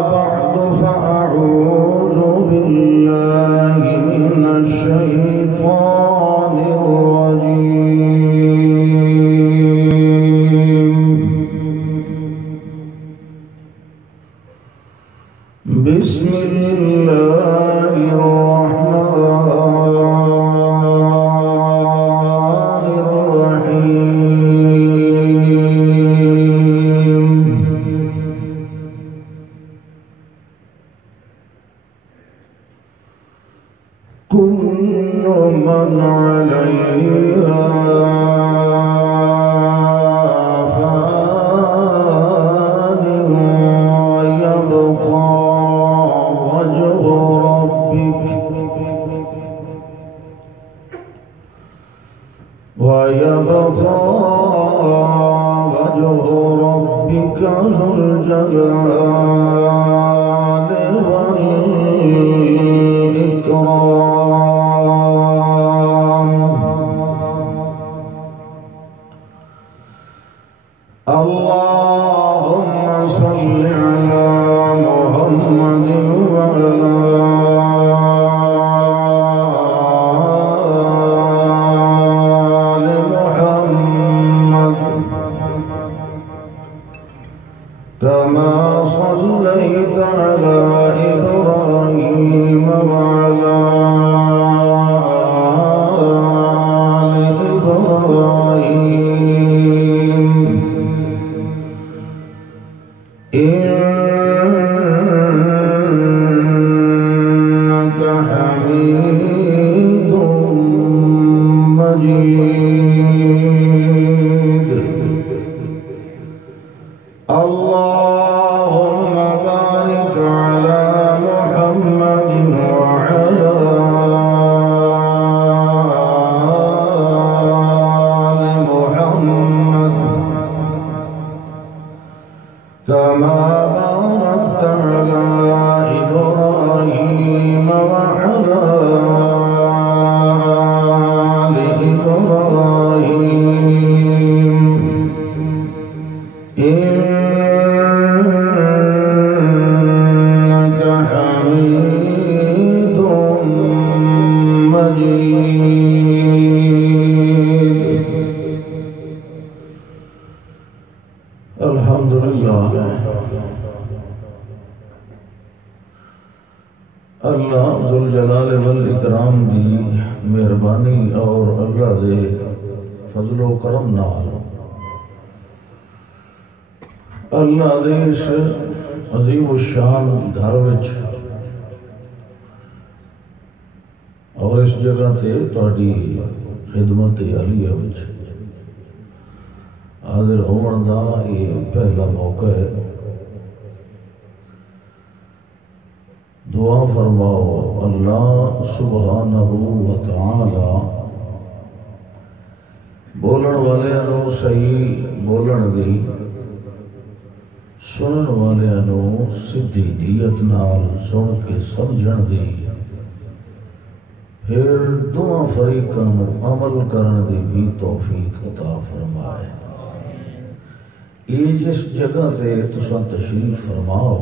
بعد فأعوذ بالله من الشيطان الرجيم. بسم الله الرحمن الرحيم. كل من عليها فان ويبقى وجه ربك ذو الجلال والإكرام. اللهم صل على محمد وعلى آل محمد كما صليت على إبراهيم وعلى آل إبراهيم إنك حميد مجيد. اللهم بارك على محمد وعلى آل محمد كما باركت على إبراهيم وعلى آل إبراهيم إنك حميد مجيد. الحمد لله. اللہ ذوالجلال والاکرام دی مہربانی اور اللہ دے فضل و کرم نال اللہ دے اس عظیم الشان گھر وچ اور اس جگہ تے تہاڈی خدمت عالیہ وچ حاضر ہون دا یہ پہلا موقع ہے. دعا فرماؤ اللہ سبحانہ و تعالی بولن والیاں نو صحیح بولن دی، سنن والیاں نو سدھی نیت نال سن کے سمجھن دی، پھر دونوں فریقاں نو عمل کرن دی بھی توفیق عطا فرمائے. یہ جس جگہ تے تساں تشریف فرماؤ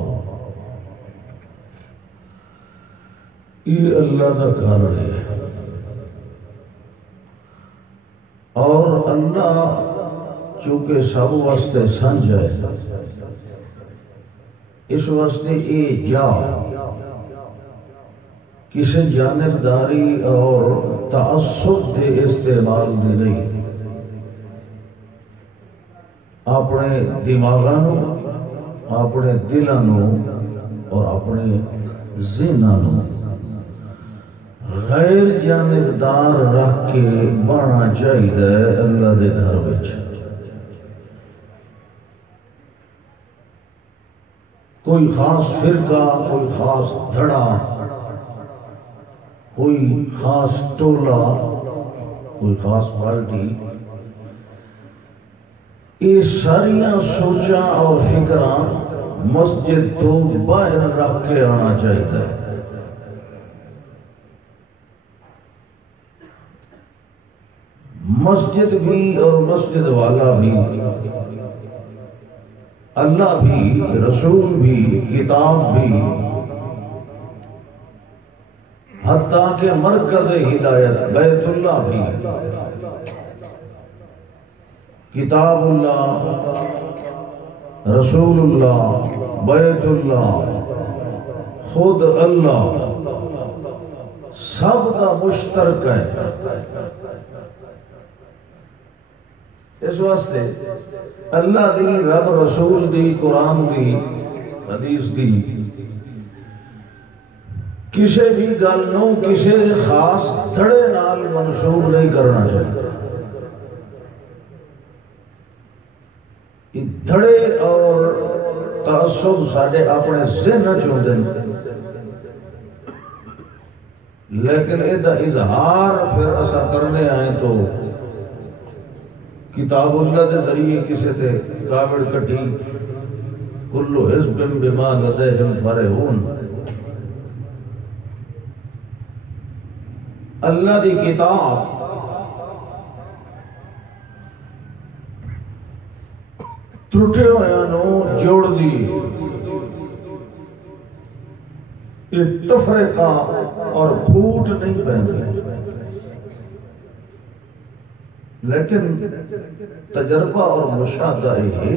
یہ اللہ دا گھر ہے اور اللہ چونکہ سب واسطے سنج ہے اس واسطے اے جا کسی جانبداری اور تعصب دے استعمال دی نہیں. اپنے دماغانوں اپنے دلانوں اور اپنے ذہنانوں غیر جانبدار رکھ کے بڑھنا چاہیے اللہ دے گھر وچ. کوئی خاص فرقہ، کوئی خاص دھڑا، کوئی خاص ٹولہ، کوئی خاص پارٹی، یہ ساریاں سوچاں اور فکراں مسجد تو باہر رکھ کے آنا چاہیے. مسجد بھی اور مسجد والا بھی اللہ بھی، رسول بھی، کتاب بھی، حتیٰ کہ مرکز ہدایت بیت اللہ بھی، کتاب اللہ، رسول اللہ، بیت اللہ، خود اللہ، سب کا مشترک ہے۔ اس واسطے اللہ دی، رب رسول دی، قرآن دی، حدیث دی کسی بھی گل نو کسی خاص دھڑے نال منسوب نہیں کرنا چاہیے۔ دھڑے اور تعصب ساڈے اپنے ذہن چ ہوندے ہیں، لیکن ادا اظہار پھر اسا کرنے آئے تو کتاب اللہ کے ذریعے کسی تے کاوڑ کٹی، کل حزب بما لدیہم فرحون۔ اللہ دی کتاب ٹوٹے ہوئے نو جوڑ دی، یہ تفریقہ اور پھوٹ نہیں پہنتی، لیکن تجربہ اور مشاہدہ ہے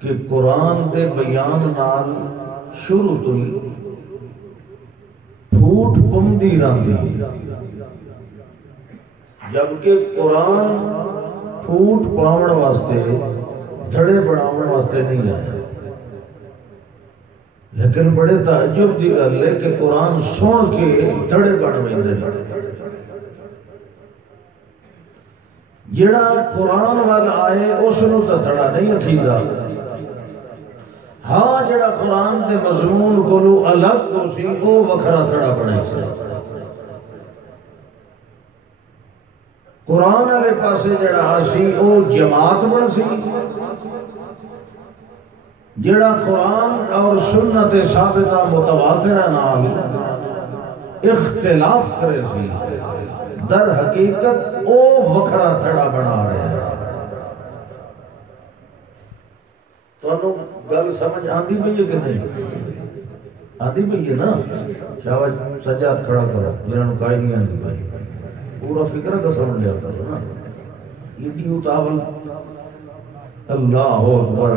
کہ قرآن دے بیان نال شروع تو ہی پھوٹ پمدی راندی، جبکہ قرآن پھوٹ پاون واسطے، دھڑے بناون واسطے نہیں آیا۔ لیکن بڑے تعجب دی گل ہے کہ قرآن سن کے دھڑے بن ویندے نے۔ جڑا قرآن وال آئے اس نو تے دھڑا نہیں اٹھیدا، ہاں جڑا قرآن دے مضمون کولو الگ ہو سی او وکھرا دھڑا بنائی سی۔ قرآن والے پاسے جڑا آسی او جماعت بن سی، جڑا قرآن اور سنت ثابتہ متواترہ نال اختلاف کرے سی، در حقیقت او وکھرا دھڑا بنا رہے ہیں۔ تو انہوں گل سمجھ آندھی بھی ہے کہ نہیں؟ آندھی بھی ہے نا؟ شاہد سجاد کھڑا کرو، جنہوں کائی نہیں آندھی بھائی، پورا فکرہ کا سمجھ لیا کرو نا۔ یہ اتاول اللہ اکبر۔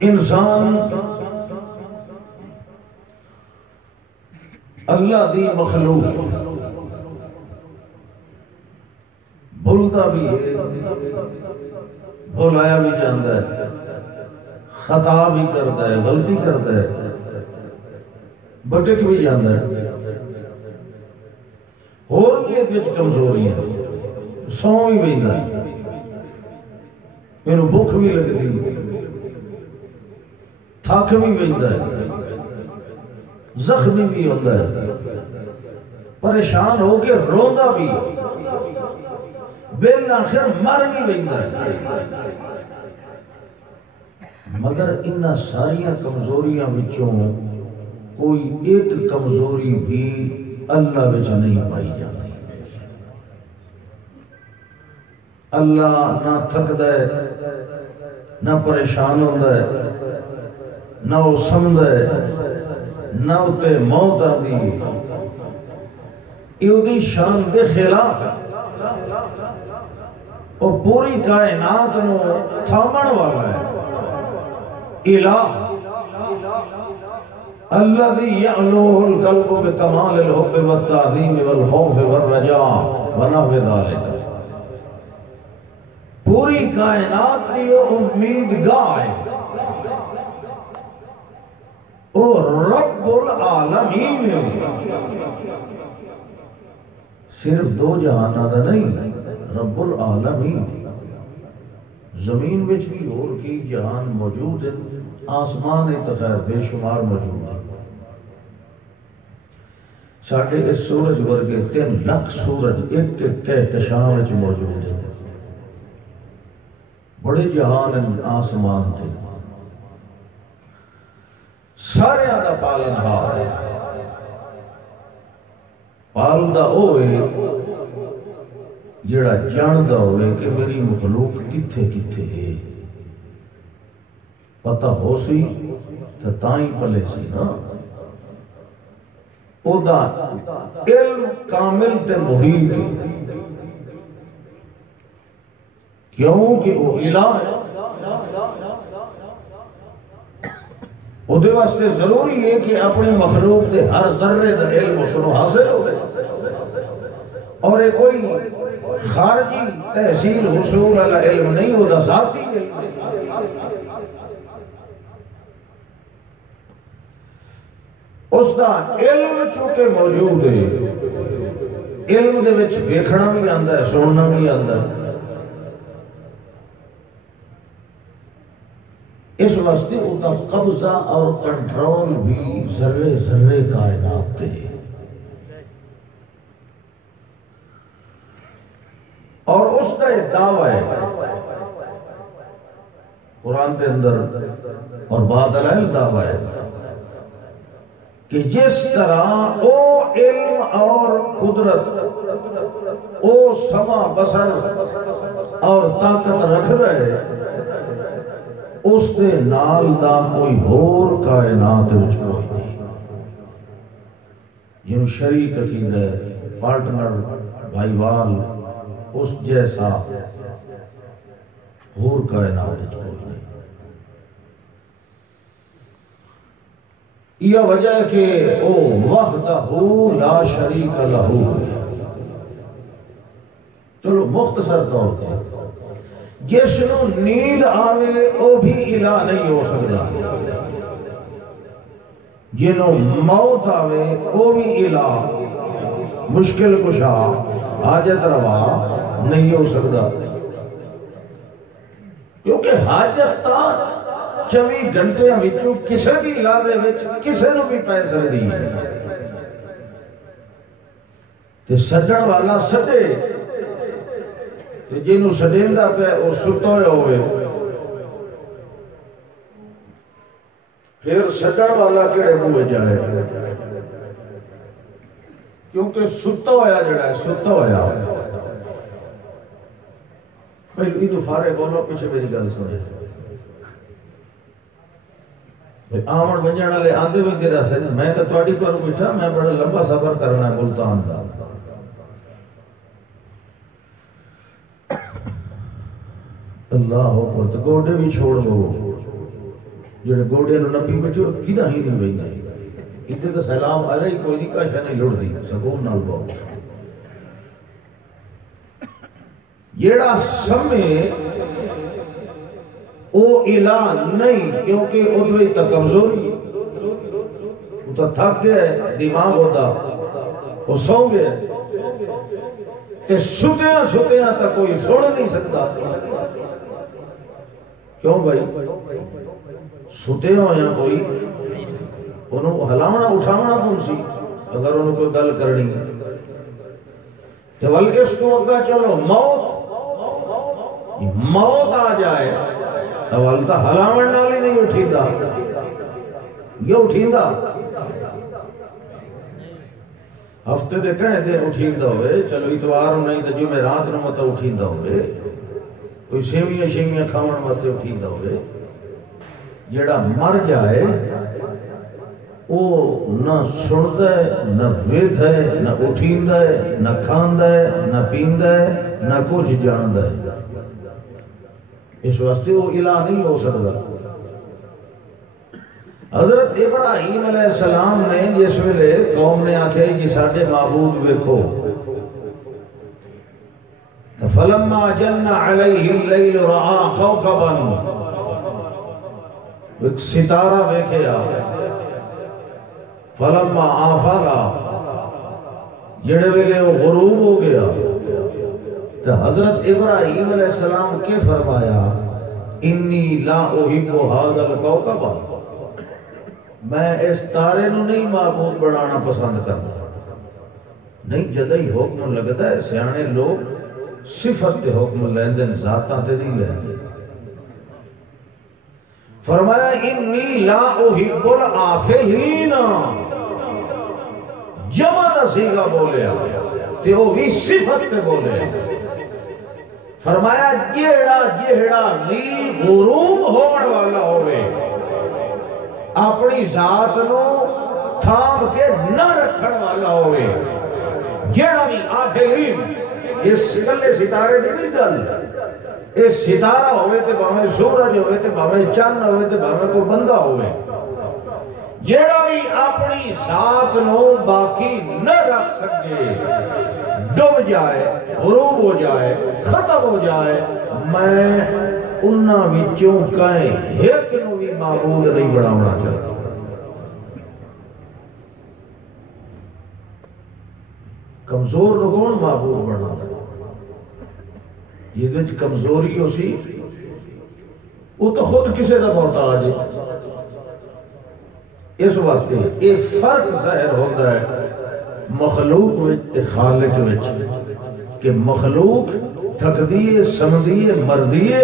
انسان اللہ دی مخلوق بھولتا بھی ہے، بھولایا بھی جانتا ہے، خطا بھی کرتا ہے، غلطی کرتا ہے، بٹک بھی جانتا ہے، ہوریت وچ کمزوری ہے، سو بھی بیندا ہے، انہوں بھوک بھی لگتی، تھک بھی بیندا ہے، زخمی بھی ہوتا ہے، پریشان ہو کے روندا بھی، بالآخر مر بھی بیندا ہے۔ مگر انہاں ساریاں کمزوریاں وچوں کوئی ایک کمزوری بھی اللہ وچ نہیں پائی جاتی۔ اللہ نہ تھکدا ہے، نہ پریشان ہوتا ہے، نہ وہ سمجھدا ہے، نہ اتے موت آتی، یہ دی شان دے خلاف ہے۔ وہ پوری کائنات نو تھامن والا ہے، الہ الذی یعلوہ القلب بکمال الحب والتعظیم والخوف والرجاء ونحو ذالک۔ پوری کائنات دی امید گاہ ہے، او رب العالمین ہے، صرف دو جہانہ دا نہیں، رب العالمین۔ زمین وچ بھی اور کی جہان موجود ہے، آسمان خیر بے شمار موجود ہے۔ ساڑھے اس سورج ورگے 3 لاکھ سورج ایک ایک کہکشاں وچ موجود ہے، بڑے جہان آسمان تھے، سارے آدھا پالن ہار ہے۔ پالدا ہوئے جڑا جاندا ہوئے کہ میری مخلوق کتھے کتھے ہے، پتہ ہو سی تو تائیں پلے سی نا، او دا علم کامل تے محیط کیوں کہ وہ الہ ہے، وہ دے واسطے ضروری ہے کہ اپنی مخلوق دے ہر ذرے دا علم سنو حاصل ہو، اور یہ کوئی خارجی تحصیل حصول والا علم نہیں ہوتا، ذاتی علم۔ اس دا علم چونکہ موجود ہے، علم دے وچ ویکھنا بھی آندا ہے، سننا بھی آندا ہے، اس واسطے اس کا قبضہ اور کنٹرول بھی ذرے ذرے کائنات تے، اور اس کا ایک دعویٰ ہے قرآن کے اندر اور بعد دلائل دعویٰ ہے کہ جس طرح او علم اور قدرت او سما بسر اور طاقت رکھ رہے، اس دے نال دا کوئی اور کائنات وچ کوئی نہیں، یہ شریک عقیدہ پارٹنر بھائی وال اس جیسا اور کائنات وچ کوئی نہیں۔ یہ وجہ ہے کہ او وحدہ لا شریک لہو، چلو مختصر طور پہ جس نو نیند آوے او بھی الہ نہیں ہو سکتا، جنوں موت آوے او بھی الہ مشکل کشا حاجت روا نہیں ہو سکتا، کیونکہ حاجت تا 24 گھنٹے وچوں کسے بھی لحظے وچ کسے نو بھی پے سکدی ہے، تے سجن والا سجے تے جنوں سجیندا پیا او ستا ہوئے، پھر سجن والا کہڑے منہ جائے، کیونکہ ستا ہویا جڑا ہے ستا ہویا۔ پہلو ایدو فارغ بولو، پیچھے میری گل سنے، آمن بنجان والے آندے بھی دے رہا سے، میں تو تواڈی پر بیٹھا، میں بڑا لمبا سفر کرنا ہے ملتان دا، اللہ اکبر، تو گوڑے بھی چھوڑ دو، جڑے گوڑے نو نبی بچو کیدا ہی نہیں بیندا، اتنے تو سلام علیہ کوئی نہیں، کاشا نہیں لڑ دی، سکون نال باؤ، جیڑا سمے او الہ نہیں، کیونکہ ادوی تک کمزوری، وہ تو تھک گئے، دماغ ہوتا وہ سو گئے، تے ستیاں ستیاں تک کوئی سن نہیں سکتا، کیوں بھائی ستے ہویا کوئی انہوں ہلاونا اٹھاونا پونسی اگر انہوں کوئی گل کرنی، تو بلکہ اس کو اگا چلو موت آ جائے تو والتا ہلاون نالی نہیں اٹھیندا، یہ اٹھیندا ہفتے دے کہیں دے اٹھیندا ہوئے، چلو اتوار نہیں تو جو میں رات نو مت اٹھیندا ہوئے، کوئی سیویاں کھاون واسطے اٹھیندا ہوئے، جڑا مر جائے او نہ سندا ہے، نہ ویکھدا ہے، نہ اٹھیندا ہے، نہ کھاندا ہے، نہ پیندا ہے، نہ کچھ جاندا ہے، اس واسطے وہ الہ نہیں ہو سکتا۔ حضرت ابراہیم علیہ السلام نے جس ویلے قوم نے آکھے جی ساڈے معبود ویکھو، فلما جن علیہ اللیل رآ کوكبا، ایک ستارہ ویکھیا، فلما آفالا، جڑے ویلے وہ غروب ہو گیا، تو حضرت ابراہیم علیہ السلام کے فرمایا انی لا احب ھذا الکوكب، میں اس تارے نو نہیں معبود بنانا پسند کرتا، نہیں جدہ ہی حکم لگتا ہے، سیانے لوگ صفت تے حکم لیندن، ذاتاں تے نہیں لیندن۔ فرمایا انی لا احب العافلین، جمع دا سیگا بولیا تے وہ بھی صفت تے بولیا فرمایا جیڑا بھی غروب ہونے والا ہوئے اپنی ذات نو تھام کے نہ رکھن والا ہوئے جیڑا بھی آفلین اس کلے ستارے دی نہیں گل اس ستارہ ہوئے تے بھاویں سورج ہوئے تے بھاویں چند ہوئے تے بھاویں کوئی بندہ ہوئے جیڑا بھی اپنی ذات نو باقی نہ رکھ سکے ڈوب جائے غروب ہو جائے ختم ہو جائے میں انہاں وچوں کہیں ایک نو بھی معبود نہیں بڑھانا چاہتا کمزور نو کون معبود بنا یہ تو کمزوری ہو سی وہ تو خود کسے دا محتاج ہے اس واسطے یہ فرق ظاہر ہوتا ہے مخلوق وچ خالق وچ کہ مخلوق تھکدیے سمدیے مردیے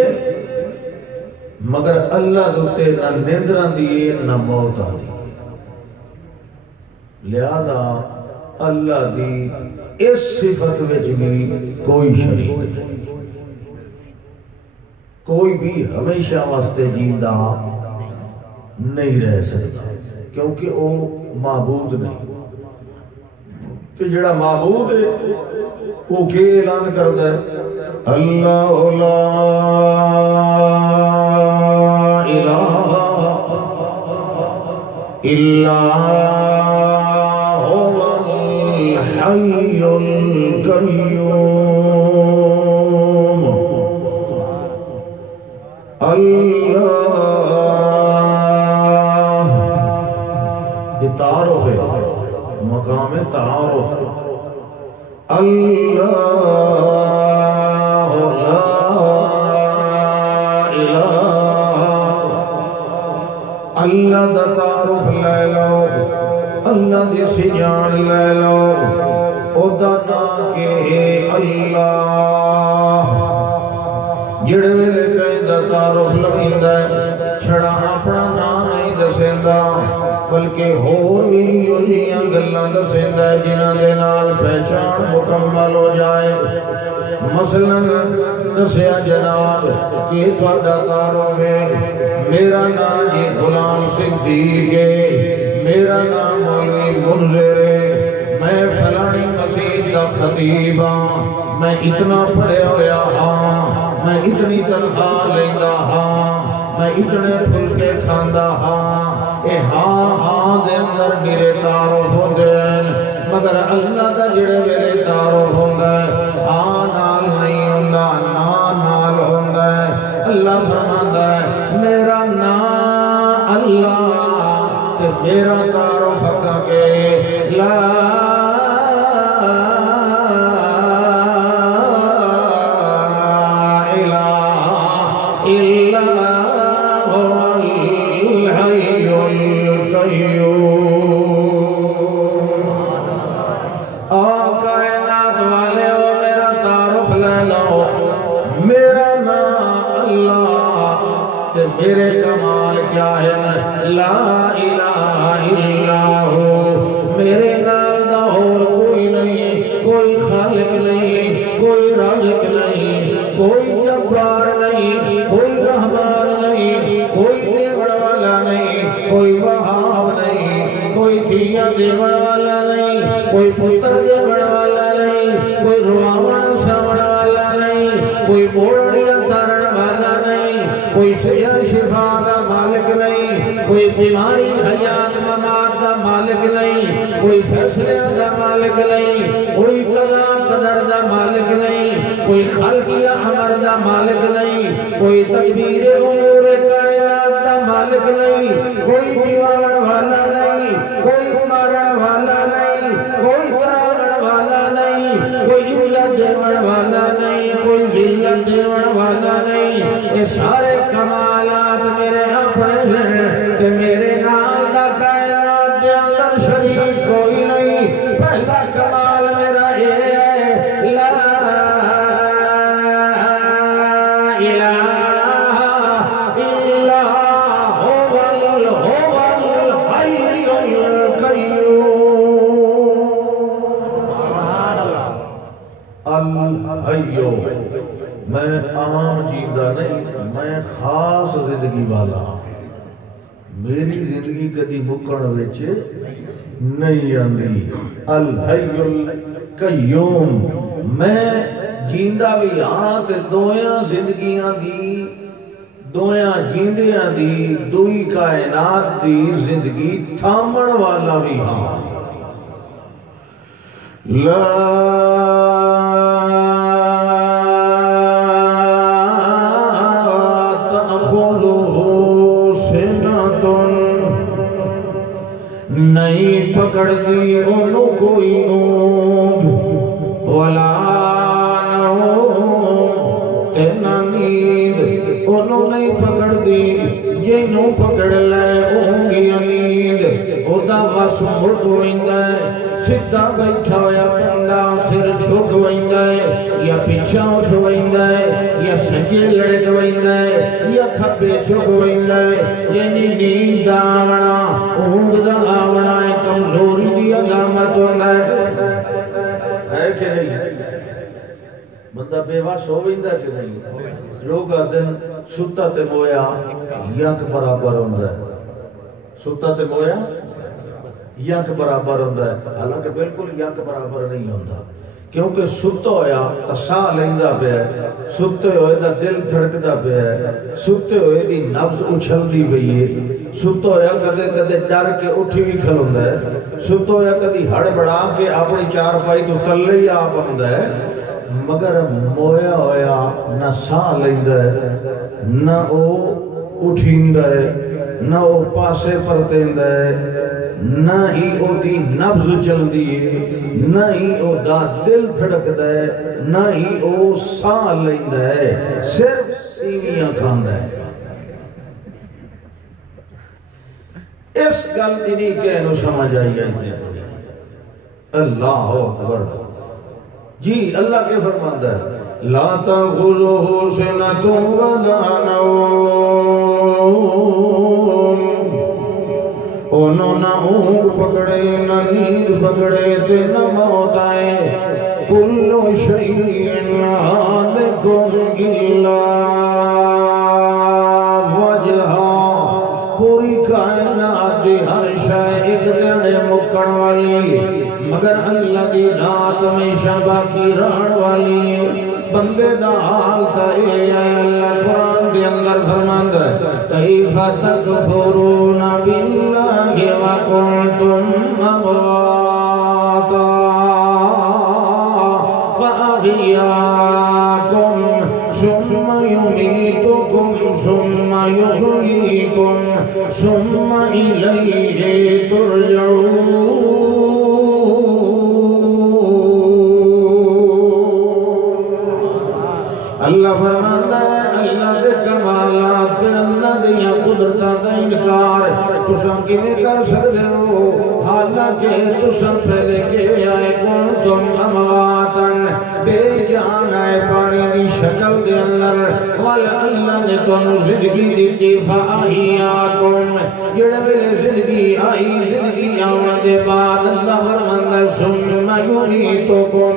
مگر اللہ دوتے نہ نیندران دیئے نہ موت آدھی لہذا اللہ دی اس صفت وچ بھی کوئی شریک نہیں کوئی بھی ہمیشہ واسطے جیندہ نہیں رہ سکتا کیونکہ وہ معبود نہیں تو جڑا معبود ہے وہ کیا اعلان کرتا ہے اللہ لا الہ الا هو الحي القيوم اللہ یہ تعارف ہے مقام تعارف اللہ لا الہ اللہ دا تعارف لے لو اللہ دی سجان لے لو او دا نا کہ اللہ جڑے ویلے کہیں دا تعارف لگیندہ ہے چھڑا اپنا نام نہیں دسیندہ بلکہ ہور بھی یوجیاں گلہ دسیندہ ہے جنہ دے نال پہچان مکمل ہو جائے مثلا دسیا جناب کہ تھوڑا تعارف ہے میرا نام جی غلام صدیق ہے میرا نام مولوی منذر ہے میں فلانی مسجد کا خطیب ہاں میں اتنا پڑھے ہویا ہاں میں اتنی تنخواہ لیندہ ہاں میں اتنے پھلکے کھاندہ ہاں اے ہاں ہاں دے اندر میرے تعارف ہوندے ہیں مگر اللہ دا جڑے میرے تعارف ہوندہ ہے ہاں نال نہیں ہوندہ نا نال ہوندہ ہے اللہ فرماندہ ہے میرا نا اللہ تے میرا تعارف ہوندہ کہ لا میرے کمال کیا ہے لا الہ الا ہو میرے نال نہ اور کوئی نہیں کوئی خالق نہیں کوئی رازق نہیں کوئی جبار نہیں کوئی رحمان نہیں کوئی دیوڑ والا نہیں کوئی وہاب نہیں کوئی دیا دیوڑ والا نہیں کوئی پتر دیوڑ والا نہیں کوئی رواون ساون والا نہیں کوئی بوڑھیا تارن والا نہیں کوئی صحت شفا دا مالک نہیں کوئی بیماری حیات ممات دا مالک نہیں کوئی فیصلے دا مالک نہیں کوئی قضا قدر دا مالک نہیں کوئی خلقیہ امر دا مالک نہیں کوئی تدبیر امور کائنات دا مالک نہیں کوئی دیوان والا نہیں کوئی مارن والا نہیں کوئی تراغن والا نہیں کوئی عزت دیوان والا نہیں کوئی ذلت دیوان والا نہیں یہ سارے کمالات میرے اپنے ہیں کہ میرے نام دا کائنات دے اندر شریک کوئی نہیں پہلا کمال میرا یہ ہے لا الہ الا هو الحی القیوم الحیو، میں عام جیندہ نہیں، میں خاص زندگی والا ہوں، میری زندگی کدی مکن وچ نہیں آندی۔ الحی القیوم، میں جیندہ بھی ہاں تے دویاں زندگیاں دی، دویاں جیندیاں دی، دوئی کائنات دی زندگی تھامن والا بھی ہاں۔ لا نہیں پکڑ دی انہوں کوئی اونگ، ولا نوم تینا نیند، انہوں نہیں پکڑ دی جنہوں پکڑ لے اونگی نیند، او دا غص مڑ ویندہ ہے، سدھا بیٹھا یا بندہ سر جھک ویندہ ہے، یا پیچھا اٹھ ویندہ ہے، یا سجے لڑک ویندہ ہے، یا کھپے جھک ویندہ ہے، یعنی نیند آونا اونگ دا آونا ہے، کمزوری دی علامت ہونا ہے کہ نہیں؟ بندہ بے واس ہو ویندہ کہ نہیں؟ لوگا دن ستا تے مویا یک برابر ہوندہ ہے، ستا تے مویا یک برابر ہوندہ ہے، حالانکہ بالکل یک برابر نہیں ہوندہ، کیونکہ ستا ہویا تسا لیندہ پہ ہے، ستے ہوئے دا دل دھڑکدہ پہ ہے، ستے ہوئے دی نبض اچھل دی پہ ہے، ستا ہویا کدے کدے ڈر کے اٹھی بھی کھل ہوندہ ہے، ستا ہویا کدی ہڑ بڑھا کے اپنی چار پائی تو تلے ہی آپ ہوندہ ہے، مگر مویا ہویا نہ سا لیندہ ہے، نہ او اٹھیندہ ہے، نہ او پاسے پرتیندہ ہے، نہ ہی او دی نبض چل دیئے، نہ ہی او دا دل دھڑک دے، نہ ہی او سا لیندہ ہے، صرف سیویاں کھاندہ ہے۔ اس گل دی کہنو سمجھ آئی ہے اللہ اکبر۔ جی اللہ کے فرماندہ ہے لا تأخذه سنة ولا نوم، انہوں نہ اونگ پکڑے نہ نیند پکڑے تے نہ موت آئے، کل شیء ہالک الا وجہہ، پوری کائنات دی ہر شے ایک دن مکن والی، مگر اللہ دی ذات ہمیشہ باقی رہن والی ہے۔ بندے دا حال تھا اے اللہ قرآن دے اندر فرماندہ ہے کیف تکفرون باللہ وکنتم امواتا فأحیاکم ثم یمیتکم ثم یحییکم ثم الیہ ترجعون۔ اللہ فرماتا ہے اللہ دے کمالات، اللہ دیا قدرتاں دا انکار تساں کیویں کر سکتے ہو، حالانکہ تساں پہلے کہ آئے کنتم امواتن، بے جان آئے پانی دی شکل دے اندر، والا اللہ نے تنو زندگی دیتی فاحیاکم، جڑے ویلے زندگی آئی زندگی آنے دے بعد اللہ فرماتا ہے ثم یمیتکم،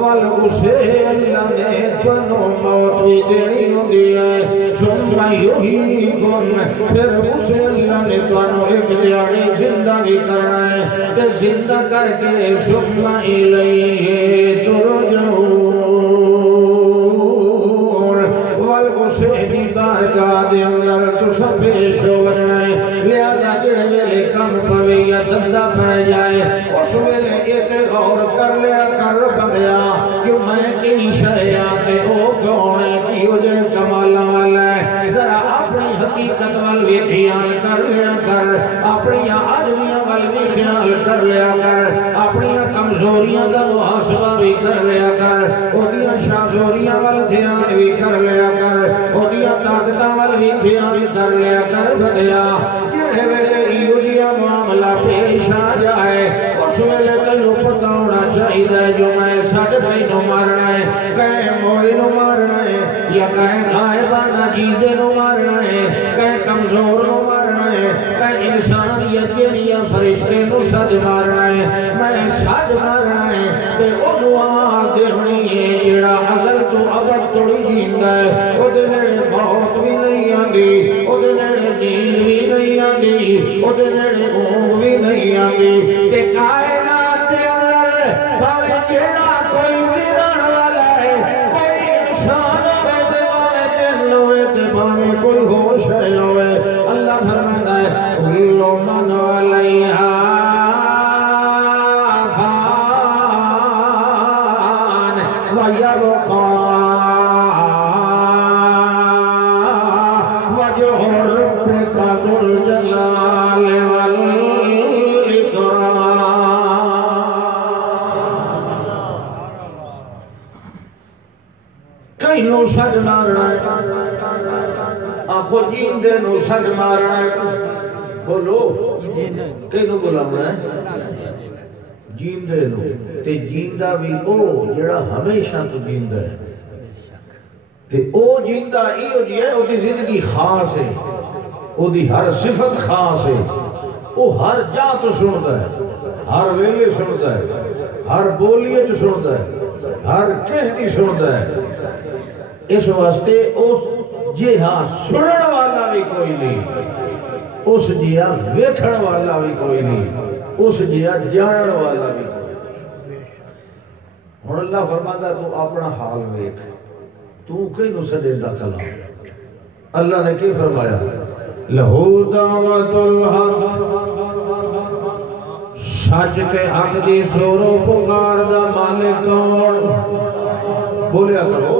والا اسے اللہ نے تنو موت بھی دینی ہوندی ہے، ثم یحییکم، پھر اسے اللہ نے تانوں ایک دیاری زندہ بھی کرنا ہے، تے زندہ کر کے ثم الیہ ترجعون، وال اسے بھی بارگاہ دے اندر تو سب پیش ہو ورنا ہے، لہذا جڑے ویلے کم پوے یا دندہ پہ جائے اس ویلے ایک غور کر لیا کر بندیا کہ میں کی شریعت او کون ہے کی ہو جائے کمالا والا ہے، ذرا اپنی حقیقت والوی خیال کر لیا کر، اپنی عجمیاں والوی خیال کر لیا کر، اپنی کمزوریاں دا محاسبہ بھی کر لیا کر، اودیاں شازوریاں وال دھیان بھی کر لیا کر، اودیاں طاقتاں وال بھی دھیان کر لیا کر بندیا، جڑے ویلے ایودیاں معاملہ پیش آ جائے اس ویلے تینوں پتہ ہونا چاہیے جو میں ساڑھے بھائی نو مارنا ہے، کہیں موئی نو مارنا ہے، یا کہیں غائبانہ جیدے نو مارنا ہے، کہیں کمزور نو مارنا ہے، کہیں انسانیت یا فرشتے نو سج مارنا ہے، میں سج مارنا ہے، تے انہوں آدھے ہونی ہے ہوندا ہے او دے نیڑے موت بھی نہیں آندی او دے نیڑے نیند بھی نہیں آندی او دے نیڑے اونگ بھی نہیں آندی تے کائنات دے اندر بھاویں جیڑا کوئی ویران والا ہے کوئی انسان ہوئے تے بھاویں جن ہوئے تے بھاویں کوئی ہوش ہے ہوئے اللہ فرماتا ہے کل من علیہا فان ویبقا وجہ ربک ذو الجلال کئی نو سج مارنا ہے آنکھوں جیندے نو سج مارنا ہے بولو کئی نو بلانا ہے جیندے نو تے جیندہ بھی او جڑا ہمیشہ تو جیندہ ہے تے او جیندہ ایو جی ہے او دی زندگی خاص ہے او دی ہر صفت خاص ہے او ہر جا تو سنتا ہے ہر ویلے سنتا ہے ہر بولیے تو سنتا ہے ہر کہنی سنتا ہے اس واسطے اس جہاں سنن والا بھی کوئی نہیں اس جہاں ویکھن والا بھی کوئی نہیں اس جہاں جانن والا بھی کوئی ہن اللہ فرماتا تو اپنا حال ویکھ تو کہیں نو سجدہ کلام اللہ نے کی فرمایا لہو دعوت الحق سچ تے حق دی سورو پکار دا مالک کون بولیا کرو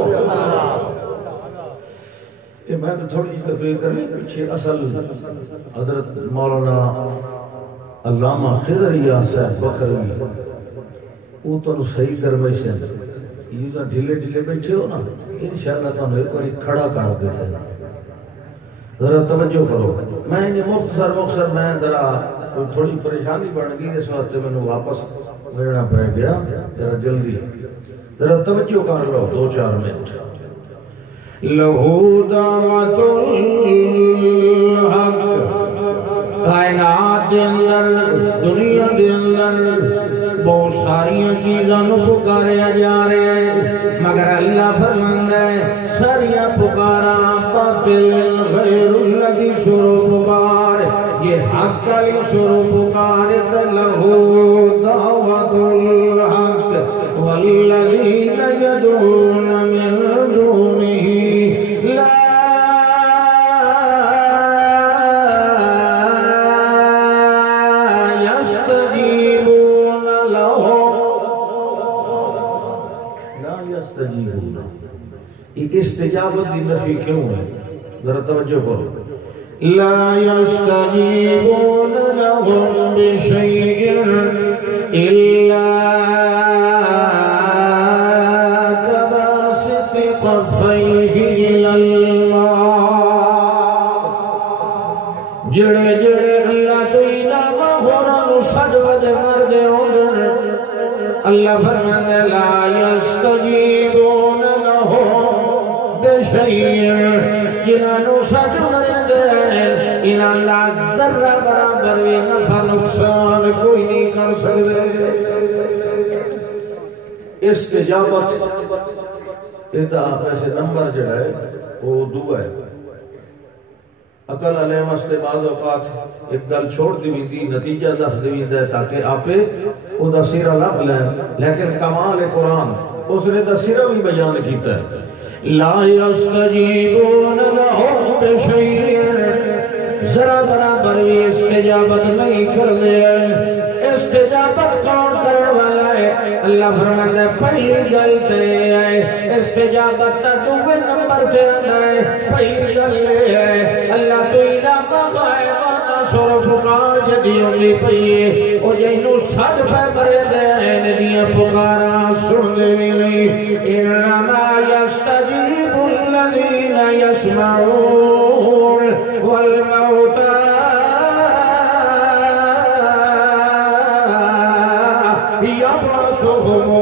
یہ میں تو تھوڑی جی تقریر کرنے پیچھے اصل حضرت مولانا علامہ خضریہ صاحب بکروی وہ تو صحیح کروائی سے یہ تو ڈھیلے ڈھیلے بیٹھے ہو نا انشاءاللہ تو ایک بار کھڑا کر دیتے ہیں ذرا توجہ کرو میں مختصر میں ذرا تھوڑی پریشانی بڑھ گئی اس وقت میں نے واپس ملنا پہ گیا ذرا جلدی ذرا توجہ کر لو 2-4 منٹ لہو دعوت الحق کائنات دے اندر دنیا دے اندر بہت ساری چیزاں نو پکاریا جا رہے ہیں مگر اللہ فرماندا ہے ساری پکارا باطل غیر الذی شروع پکار یہ حق علی شروع پکار لہو دعوت الحق والذین یدعون من دونه لا استجابت دی نفی کیوں ہے ذرا توجہ کرو لا يستجيبون لهم بشيء إلا كباسط كفيه إلى الماء جڑے جڑے اللہ تو علاوہ ہونا نو سجود مرد ہوندر اللہ فرمانے لا يستجيبون لهم جنہوں سچ مرد ہے انہاں ذرہ برابر بھی نفع نقصان کوئی نہیں کر سکتے استجابت ایتا آپ ایسے نمبر جو ہے وہ 2 ہے عقل علیہ واسطے بعض اوقات ایک گل چھوڑ دی بھی دی نتیجہ دخ دی ہے تاکہ آپے وہ دا سیرہ لب لیں لیکن کمال قرآن اس نے دا سیرہ بھی بیان کیتا ہے لا يستجيبون لهم بشيء ذرا برابر بھی استجابت نہیں کر دے استجابت کون کرنے والا ہے اللہ فرماتا ہے پہلی گل تے ہے استجابت تا 2 نمبر تے آندا ہے پہلی گل ہے اللہ تو علاوہ غائبانہ سر پکار جدی ہوندی پئی ہے او جینو سج پہ بھرے دے ندیاں پکاراں سن دے نہیں انما يستجيب الذين يسمعون والموتى يبعثهم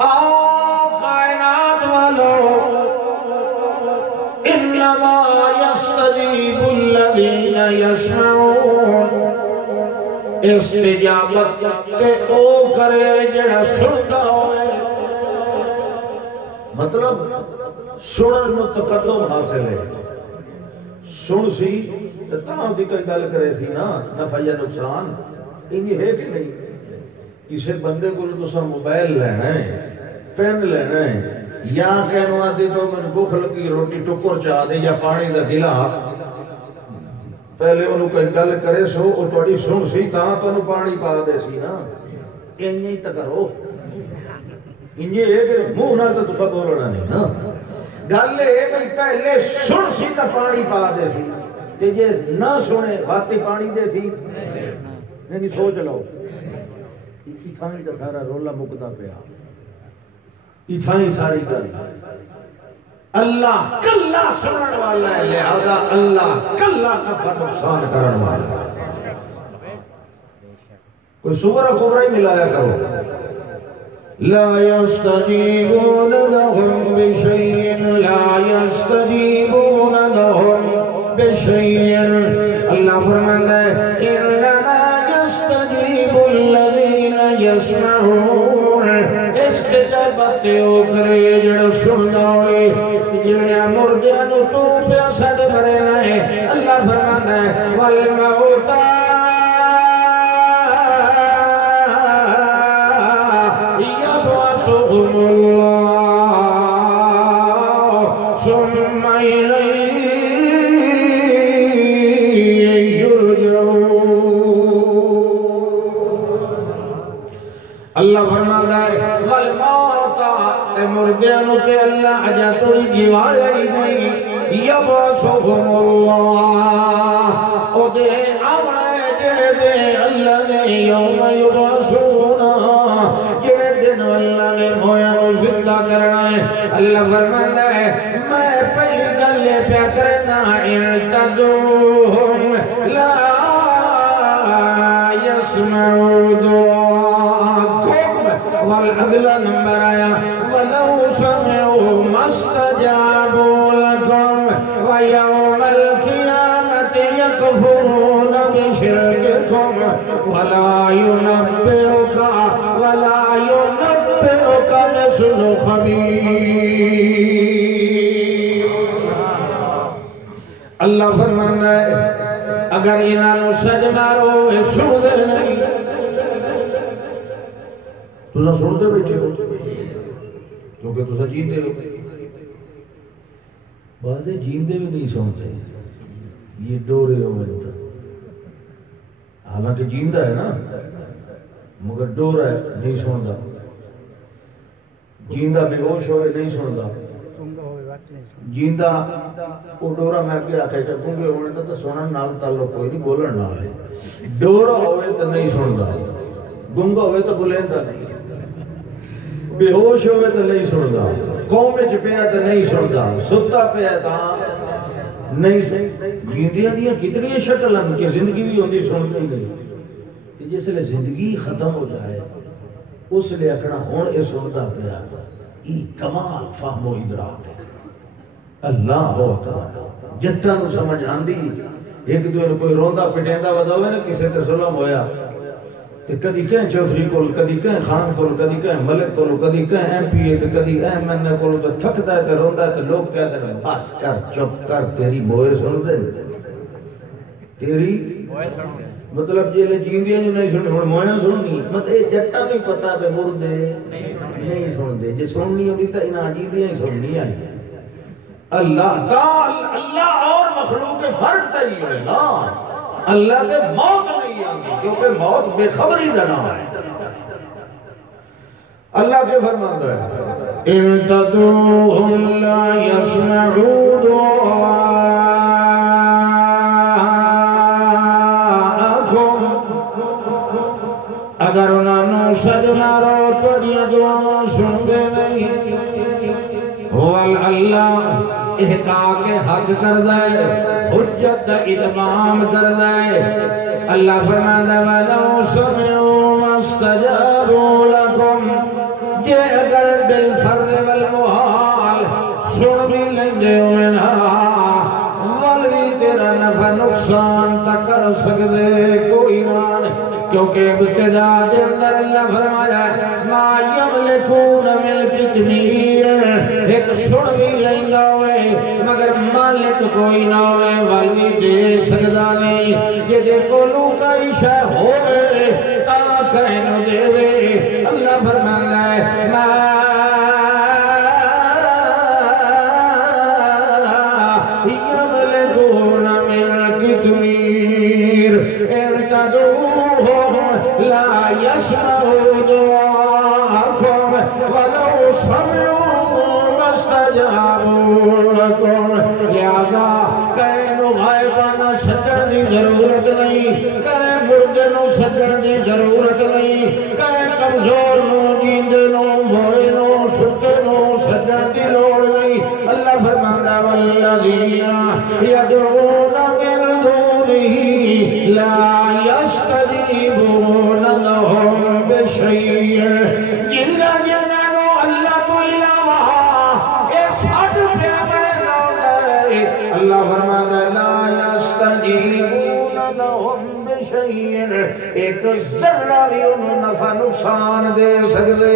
الله کائنات والو انما يستجيب الذين يسمعون استجابت تے او کرے جڑا سنتا ہوئے مطلب سنن میں تقدم حاصل ہے سن سی تاں دی کوئی گل کرے سی نا نفع یا نقصان انہی ہے کہ نہیں کسی بندے کو تو موبائل لینا ہے پین لینا ہے یا کہنو آدھی تو میں بھوک لگی روٹی ٹکر چاہ دے یا پانی دا گلاس پہلے انہوں کوئی گل کرے سو اور توڑی سن سی تاں تو انہوں پانی پا دے سی نا انہی تا کرو انہی ہے کہ منہ نہ تو سب بولنا نہیں نا گل ہے کہ پہلے سن سی تا پانی پا دے سی کہ یہ نہ سنے باتی پانی دے سی نہیں سوچ لو اتھائی دا سارا رولا مکدہ پہ آ اتھائی ساری گل اللہ کلا سنن والا ہے لہذا اللہ کلا نفع نقصان کرن والا ہے کوئی سورہ کبرا ہی ملایا کرو لا يستجيبون لهم بشيء لا يستجيبون لهم بشيء اللہ فرماتا ہے انما يستجيب الذين يسمعون استجابت اوکرے جڑ سننا ہوئے جڑیا مردیاں نو تو پہ سڑ بھرنا ہے اللہ فرماتا ہے والموتى يبعثهم الله ثم إليه يرجعون اللہ فرماتا ہے مردیانو کے اللہ اجا توڑی جیوار ہی نہیں یبعثهم اللہ او دے آمائے جڑے دے اللہ نے یوم یبعثونا جڑے دن اللہ نے مویانو زندہ کرنا ہے اللہ فرماتا ہے میں پہلی گلے پیا کرنا اعتدوهم لا يسمعوا دعاكم والعدل نمبر آیا وَلَوْ سَمِعُوا مَا اسْتَجَابُوا لَكُمْ وَيَوْمَ الْقِيَامَةِ يَكْفُرُونَ بِشِرْكِكُمْ وَلَا يُنَبِّئُكَ مِثْلُ خَبِيرٍ اللہ فرماتا ہے اگر انہوں سجدارو سن دے نہیں تُسا سنتے بیٹھے ہو کیونکہ تُسا جیندے ہو بعضے جیندے بھی نہیں سنتے یہ ڈورے ہو ملتا حالانکہ جیندہ ہے نا مگر ڈورا ہے نہیں سنتا جیندہ بے ہوش ہوئے نہیں سنتا جیندہ وہ ڈورا میں کے آکھے چا گنگے ہونے تو سنن نال تعلق کوئی نہیں بولن نال ہے ڈورا ہوئے تو نہیں سنتا گنگا ہوئے تو بولیندا نہیں بے ہوش ہوئے تو نہیں سنتا قوم میں چپیا تو نہیں سنتا ستا پیا تا نہیں جیندیاں دیا کتنی شکل ہیں کہ زندگی بھی ہوتی سنتے ہی نہیں جس لئے زندگی ختم ہو جائے اس لئے اکڑا ہون اے سنتا پیا ای کمال فہم و ادراک ہے اللہ ہو اکبر جتنا نو سمجھ آندی ایک دوئے نے کوئی روندہ پٹیندہ ودا ہوئے نا کسی تے ظلم ہویا کدی کہیں چودھری کول کدی کہیں خان کول کدی کہیں ملک کول کدی کہیں ایم پی اے کدی ایم این اے کول تو تھکتا ہے تو روندا ہے تو لوگ کہتے ہیں بس کر چپ کر تیری بوئے سن دے تیری مطلب یہ لے جیندیاں جو نہیں سننی ہوں مویاں سننی مطلب اے جٹا تو پتا بے مردے نہیں سن دے جے سننی ہوتی تو انہاں جیندیاں ہی سننی آئی اللہ اور مخلوق فرق تھی ہے نا اللہ کے موت نہیں آنگی کیونکہ موت بے خبری دینا ہے اللہ کے فرمان ہے اِن تَدْعُوهُمْ لَا يَسْمَعُوا دُعَاءَكُمْ اگر انہوں سجنا رو توڑیاں دعاوں سنتے نہیں اللہ احقاق حق کر دائے حجت اتمام کر دائے اللہ فرماتا وَلَوْ سَمِعُوا مَا اسْتَجَابُوا لَكُمْ یہ اگر بالفرد والمحال سن بھی لیں ہوئے ولوی تیرا نفع نقصان تک کر سکتے کوئی مان کیونکہ ابتدا دے اندر اللہ فرمایا ما یملکون من قطمیر، ایک سن بھی لینگا ہوئے مگر مالک کوئی نہ ہوئے، والی دے سکتا نہیں، یہ دے کولو کئی شے ہوئے تا کہنو دے وے۔ اللہ فرمانا ہے ما یملکون من قطمیر ارتدوهم لا يسمعوا دعاءكم ولو سمعوا ما استجابوا لكم۔ لہذا کہیں غائبانہ سجن دی ضرورت نہیں، کہیں مردے نو سجن دی ضرورت نہیں، کہیں کمزور نو جیندے نو بھوئے نو ستے نو سجن دی لوڑ نہیں۔ اللہ فرمانا والذین یدعون من دونہ لا یستجیبون لهم بشیء، جنہ نو اللہ تو علاوہ اس حد پہ اللہ فرماتا ہے لا یستجیبون لهم بشیء، ایک ذرہ بھی انہوں نفع نقصان دے سکتے۔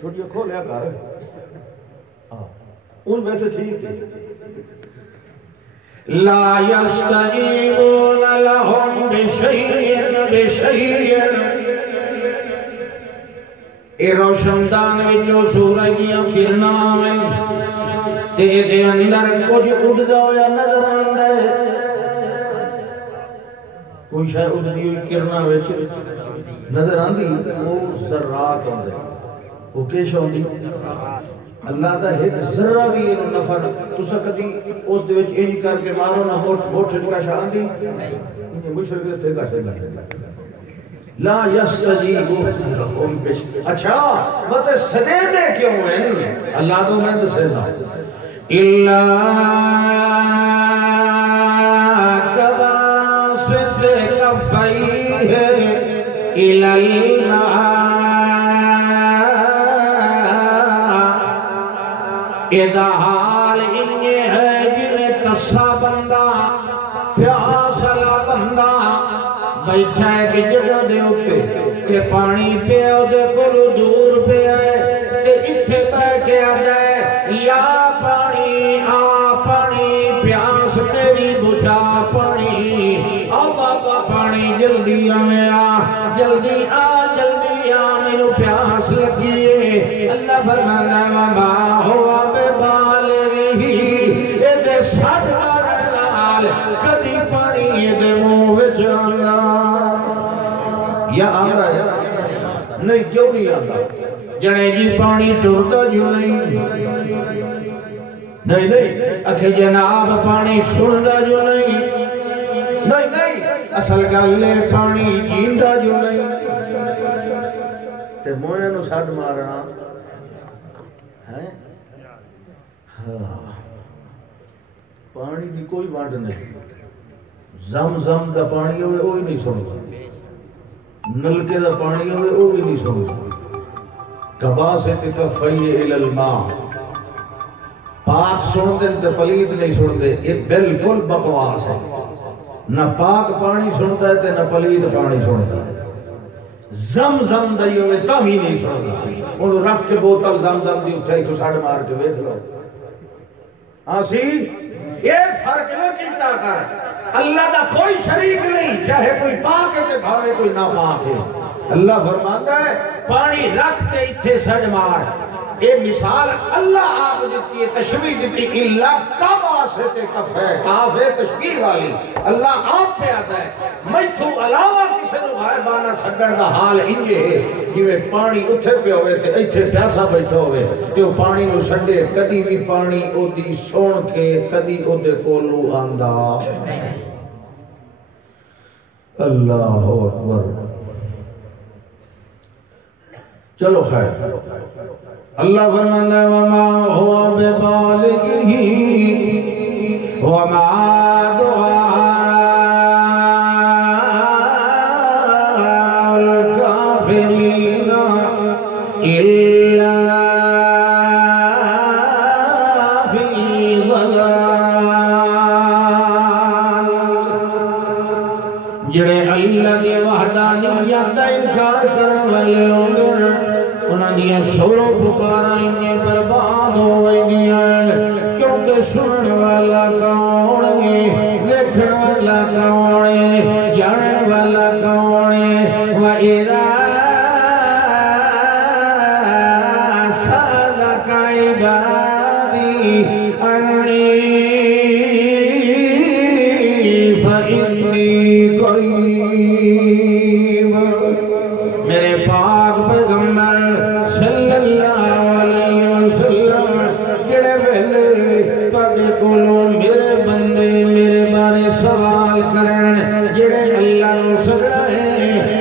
تھوڑی کھولیا کر ان ویسے ٹھیک ہے لا یستجیبون لهم بشیء۔ اے روشندان وچوں سورجیاں کرنا میں تے دے اندر کچھ اڑ جاؤ یا نظر آندا ہے، کوئی شے اڑدی ہوئی کرنا وچ نظر آندی، وہ ذرات ہوندے، وہ کیش ہوندی اللہ دا ایک ذرہ بھی نفع تسا کدی اس دے وچ انج کر کے مارو نہ ہوٹھ کا شان دی یہ مشرک تھے گا لا یستجیبون لهم بشیء۔ اچھا وہ سدے دے کیوں ہیں اللہ تو میں دسے دا الا کباسط کفیہ الی الماء، ادا حال انہیں ہے جنہیں تسا بندہ پیاسلا بندہ بیٹھا ہے کہ جگہ دے ہوتے کہ پانی پہ دے کلو دور پہ آئے کہ اتھے بہ کے آ جائے یا پانی آ پانی پیاس تیری بچا پانی آ بابا پانی جلدی آمیں آ جلدی آ جلدی آ میرے پیاس لگیے۔ اللہ فرمانا وما ہوا بے بالغی ایدے ساتھ مارنال کدی پانی ایدے منہ وچ آنا یا آ رہا ہے نہیں کیوں نہیں آتا جنے جی پانی ٹرتا جو نہیں اکھے جناب پانی سندا جو نہیں اصل گلے پانی جیندا جو نہیں تے مونے نو ساڈ مارنا ہے پانی دی کوئی وانڈ نہیں، زم دا پانی ہوئے وہ ہی نہیں سنتا، نلکے دا پانی ہوئے وہ بھی نہیں سنتا۔ کباسط کفیہ الی الماء، پاک سنتے تے پلیت نہیں سنتے، یہ بالکل بکواس ہے، نہ پاک پانی سنتا ہے تے نہ پلیت پانی سنتا ہے۔ زم دائی ہوئے تم ہی نہیں سنتا، انہوں رکھ کے بوتل زم دی اٹھائی تو ساڑھ مار کے بیٹھ لو آسی یہ فرق نہ کیتا کر، اللہ دا کوئی شریک نہیں، چاہے کوئی پاک ہے تے بھاوے کوئی نہ پاک ہے۔ اللہ فرماتا ہے پانی رکھ کے اتھے سڑ مار، یہ مثال اللہ آپ دیتی ہے، تشبیح دیتی اللہ کب آستے کفے کافے تشبیح والی اللہ آپ پہ آتا ہے۔ میتھو علاوہ کسی نو غائبانہ سڈن دا حال انجے ہے جویں پانی اتھے پہ ہوئے تے ایتھے پیاسا بیٹھا ہوئے تے وہ پانی نو سڈے کدی بھی پانی او دی سون کے کدی او دے کولو آندا۔ اللہ اکبر۔ چلو خیر، اللہ فرماتا ہے وما ہوا ببالغہ وما دعاء الکافرین الا فی ضلال۔ جڑے الہیات دا انکار کرن والے ہوندے انہاں دیاں سوروں پکاراں انہیں برباد ہوئے دیاں کیونکہ سنن والا کون ہے دیکھن والا کون ہے جانن والا کون ہے وَإِذَا سَأَلَكَ عِبَادِي أَنِّي فَإِنِّي قَرِيبٌ میرے پاک پیغمبر صلی اللہ علیہ وسلم جڑے ویلے تواڈے کولوں میرے بندے میرے بارے سوال کرن جڑے اللہ نو سدائے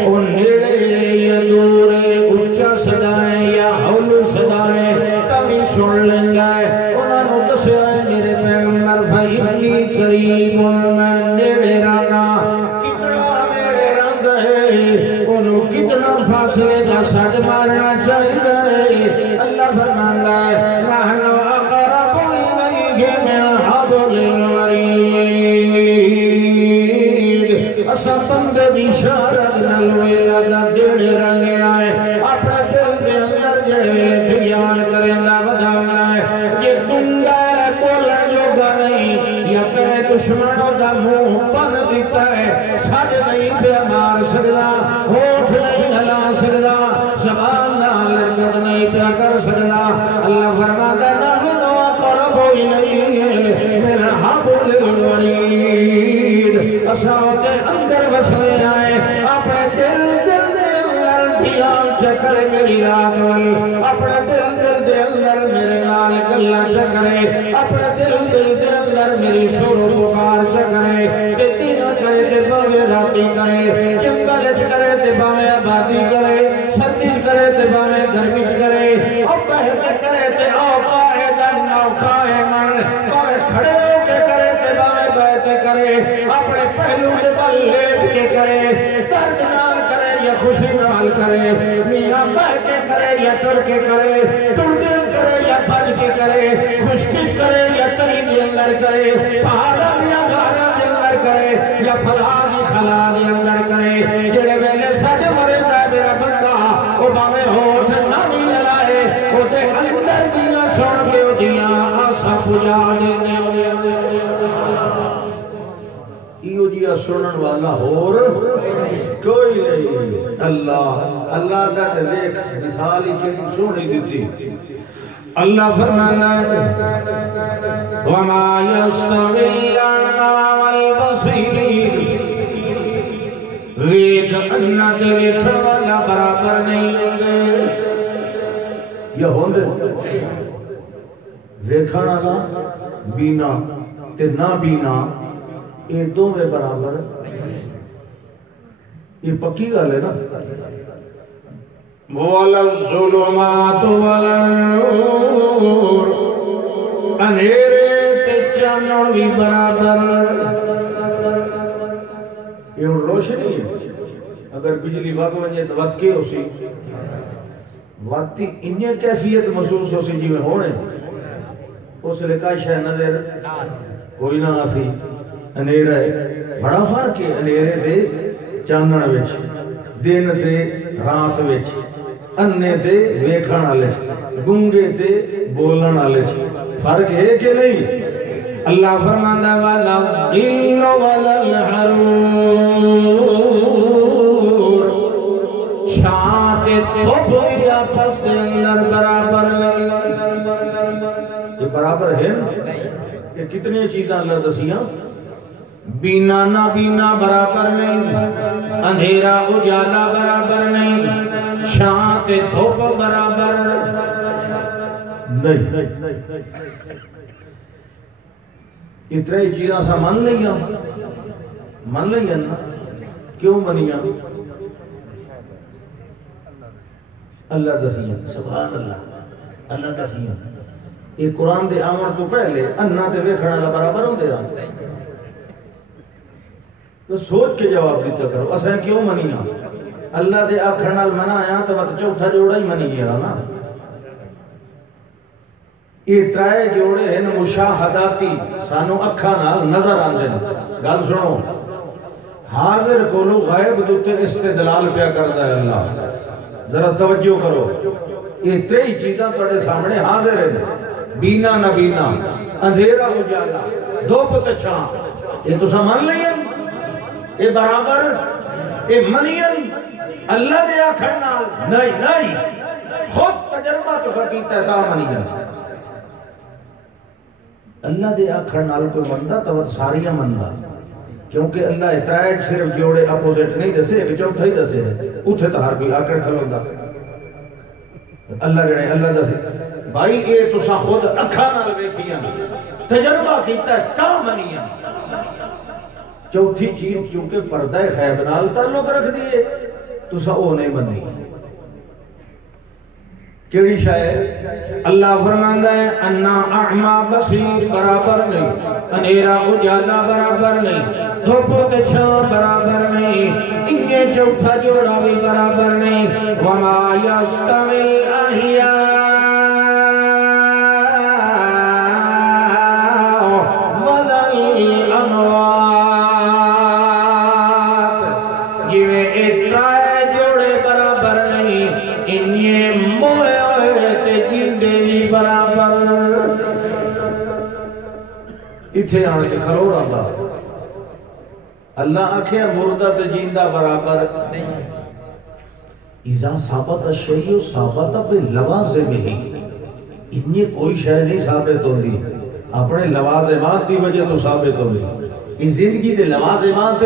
او نیڑے یا دور اونچا سدائے یا ہولو سدائے تبھی سن لیندا ہے انہاں نو دسیا میرے پیغمبر فإنی قریب میں نیڑے رہنا کتنا نیڑے رہندا ہے اونوں کتنا فاصلے دا سڈ مارنا چاہیے اللہ فرماندا ہے نحن اقرب الیہ من حبل الورید اساں بندے دی اشارت نال ویلا دا ڈیڑھ رنگے آئے اپنے دل دے اندر جڑے بیان کرنا وداونا ہے کہ تنگا ہے بولن جوگا نہیں یا کہ دشمنوں دا منہ بن دیتا ہے سج نہیں پہ مار سکدا ہوٹھ نہیں ہلا سکدا زبان نال لگت نہیں پیا کر سکدا اللہ فرماتا ہے نحن اقرب الیہ من حبل الورید اساں دے اندر وسنے آئے اپنے دل دے اندر دھیان چکرے میری رات ول اپنے دل دے اندر میرے نال گلاں چکرے اپنے دل دے اندر میری سر و بخار چکرے تے دیا کرے تے باوے راتی کرے جنگل چ کرے تے باوے آبادی کرے سردی کرے تے باوے گرمی چ کرے او بیٹھ کے کرے تے اوقائے دن اوقائے من باوے کھڑے ہو کے کرے تے باوے بیٹھ کرے اپنے پہلو دے بل لیٹ کے کرے درد نال کرے یا خوشی نال کرے میاں بیٹھ کے کرے یا ٹر کے کرے ٹردے کرے یا بھج کے کرے خوشکش کرے یا تری دے اندر کرے پہاڑا یا گھارا دے اندر کرے یا فلانی خلا دے اندر کرے جڑے ویلے ساڑھے مرے دا میرا بندہ او باوے ہوٹھ نہ بھی لائے او دے اندر دیاں سن کے او دیاں آسا پجا دینے ایو جیا سنن والا اور کوئی نہیں اللہ دا تے دیکھ مثال ہی کیڑی سونی دتی اللہ فرمانا ہے وَمَا يَسْتَوِي الْأَعْمَى وَالْبَصِيرُ ویکھ انا تے ویکھن والا برابر نہیں ہوندے یا ہوندے ویکھن والا بینا تے نہ بینا یہ دو میں برابر یہ پکی گل ہے نا وَلَا الظُّلُمَاتُ وَلَا النُّورُ انہیرے تے چانن بھی برابر یہ روشنی ہے اگر بجلی وگ ونجے تو وت کے ہو سی وتی انہیں کیفیت محسوس ہو سی جی میں ہونے اس لکھا شہ نظر کوئی نہ آسی انیرہ ہے بڑا فرق ہے انیرے تے چانن وچ دن تے رات وچ انے تے ویکھن والے گونگے تے بولن والے فرق ہے کہ نہیں اللہ فرماندا والا الظل ولا الحرور چھاں تے دھوپ یا پس دے اندر برابر نہیں یہ برابر ہے یہ کتنی چیزاں اللہ دسیاں بینا نہ بینا برابر نہیں اندھیرا اجالا برابر نہیں چھاں تے دھوپ برابر نہیں اتنے چیزاں سا من لیا نا کیوں منیا اللہ دسیاں سبحان اللہ دسیاں یہ قرآن دے آمن تو پہلے انہ تے ویکھنا اللہ برابر ہوں دے رہا تو سوچ کے جواب دیتا کرو اسیں کیوں منیا اللہ دے آکھنال منایا تو وقت چوتھا جوڑا ہی منی گیا نا یہ ترائے جوڑے ہیں مشاہداتی سانو اکھا نال نظر آن دیں گل سنو حاضر کولو غائب دوتے استدلال پیا کردا ہے اللہ. ذرا توجہ کرو، یہ تری چیزاں تھوڑے سامنے حاضر ہیں، بینا نہ بینا، اندھیرا اجالا، دھوپ تے چھاں. یہ تو مان لئیں، یہ برابر، یہ منین اللہ دے آکھن نال نہیں نہیں، خود تجربہ تو کیتا ہے تا منین. اللہ دے آکھن نال کوئی مندا تو ساریاں مندا، کیونکہ اللہ اترائے صرف جوڑے اپوزٹ نہیں دسے، ایک چوتھا ہی دسے اتھے تو ہر کوئی آکڑ کھلوندا. اللہ جڑے اللہ دسے بھائی یہ تسا خود اکھاں نال ویکھیاں تجربہ کیتا ہے تا منیاں. چوتھی چیز چونکہ پردہ غیب نال تعلق رکھ دیے تسا او نہیں منی. کیڑی شاید اللہ فرماندا ہے انا اعما بصیر برابر نہیں، اندھیرا اجالا برابر نہیں، دھوپ تے چھاں برابر نہیں، انہیں چوتھا جوڑا بھی برابر نہیں. وما یستوی الاحیاء ولا الاموات. جویں اترائے جوڑے برابر نہیں، انہیں موئے برابر. اتھے آنے کے کھلو رہا اللہ آکھے مردہ تے جیندہ برابر اذا ثابت الشیء ثابت بلوازمہ ہی. انہیں کوئی شے نہیں ثابت ہوتی، اپنے لوازمات کی وجہ تو ثابت ہوتی. اس زندگی دے لوازمات